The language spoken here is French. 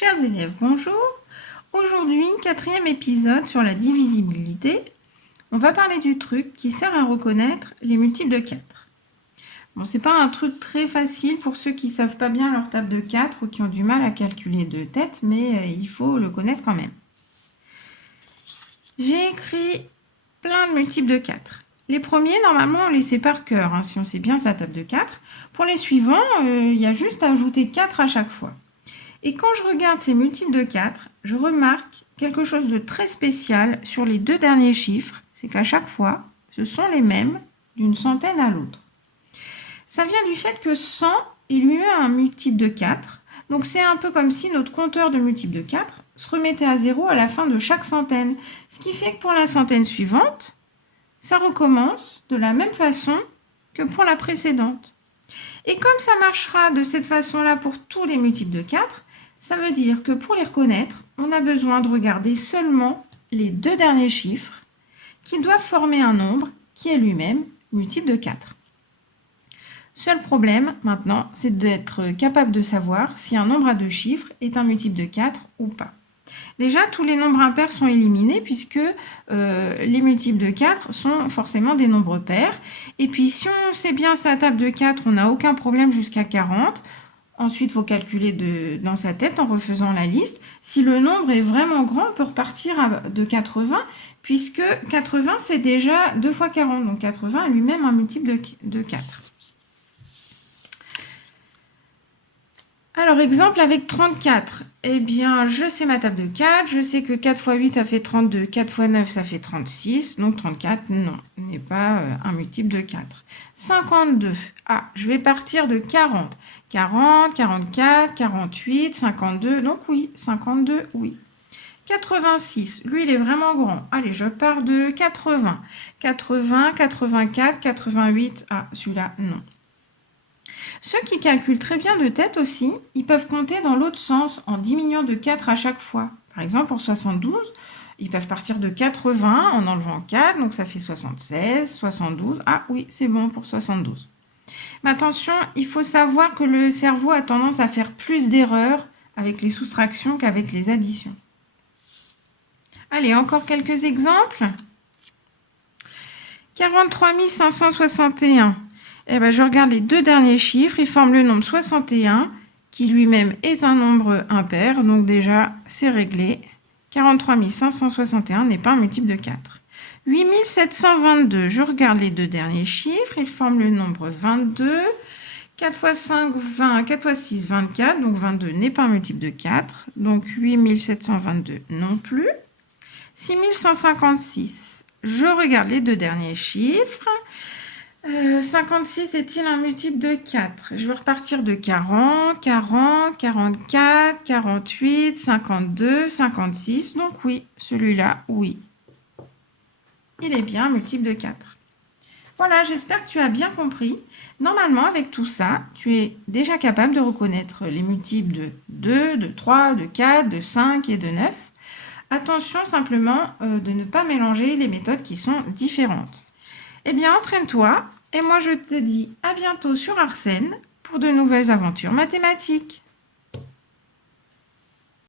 Chers élèves, bonjour. Aujourd'hui, quatrième épisode sur la divisibilité. On va parler du truc qui sert à reconnaître les multiples de 4. Bon, c'est pas un truc très facile pour ceux qui savent pas bien leur table de 4 ou qui ont du mal à calculer de tête, mais il faut le connaître quand même. J'ai écrit plein de multiples de 4. Les premiers, normalement, on les sait par cœur, si on sait bien sa table de 4. Pour les suivants, il y a juste à ajouter 4 à chaque fois. Et quand je regarde ces multiples de 4, je remarque quelque chose de très spécial sur les deux derniers chiffres, c'est qu'à chaque fois, ce sont les mêmes d'une centaine à l'autre. Ça vient du fait que 100 est lui-même un multiple de 4, donc c'est un peu comme si notre compteur de multiples de 4 se remettait à 0 à la fin de chaque centaine, ce qui fait que pour la centaine suivante, ça recommence de la même façon que pour la précédente. Et comme ça marchera de cette façon-là pour tous les multiples de 4, ça veut dire que pour les reconnaître, on a besoin de regarder seulement les deux derniers chiffres qui doivent former un nombre qui est lui-même multiple de 4. Seul problème maintenant, c'est d'être capable de savoir si un nombre à deux chiffres est un multiple de 4 ou pas. Déjà, tous les nombres impairs sont éliminés puisque les multiples de 4 sont forcément des nombres pairs. Et puis, si on sait bien sa table de 4, on n'a aucun problème jusqu'à 40. Ensuite, il faut calculer dans sa tête en refaisant la liste. Si le nombre est vraiment grand, on peut repartir de 80 puisque 80, c'est déjà 2 fois 40. Donc, 80 est lui-même un multiple de 4. Alors, exemple avec 34. Eh bien, je sais ma table de 4. Je sais que 4 fois 8, ça fait 32. 4 fois 9, ça fait 36. Donc, 34, non, n'est pas un multiple de 4. 52. Ah, je vais partir de 40. 40, 44, 48, 52. Donc, oui, 52, oui. 86. Lui, il est vraiment grand. Allez, je pars de 80. 80, 84, 88. Ah, celui-là, non. Ceux qui calculent très bien de tête aussi, ils peuvent compter dans l'autre sens en diminuant de 4 à chaque fois. Par exemple, pour 72, ils peuvent partir de 80 en enlevant 4, donc ça fait 76, 72. Ah oui, c'est bon pour 72. Mais attention, il faut savoir que le cerveau a tendance à faire plus d'erreurs avec les soustractions qu'avec les additions. Allez, encore quelques exemples. 43 561. Eh bien, je regarde les deux derniers chiffres, ils forment le nombre 61, qui lui-même est un nombre impair, donc déjà, c'est réglé. 43 561 n'est pas un multiple de 4. 8 722, je regarde les deux derniers chiffres, ils forment le nombre 22. 4 fois 5, 20, 4 fois 6, 24, donc 22 n'est pas un multiple de 4, donc 8 722 non plus. 6 156, je regarde les deux derniers chiffres. 56 est-il un multiple de 4? Je vais repartir de 40, 40, 44, 48, 52, 56. Donc oui, celui-là, oui. Il est bien un multiple de 4. Voilà, j'espère que tu as bien compris. Normalement, avec tout ça, tu es déjà capable de reconnaître les multiples de 2, de 3, de 4, de 5 et de 9. Attention simplement de ne pas mélanger les méthodes qui sont différentes. Eh bien, entraîne-toi et moi je te dis à bientôt sur Arsène pour de nouvelles aventures mathématiques.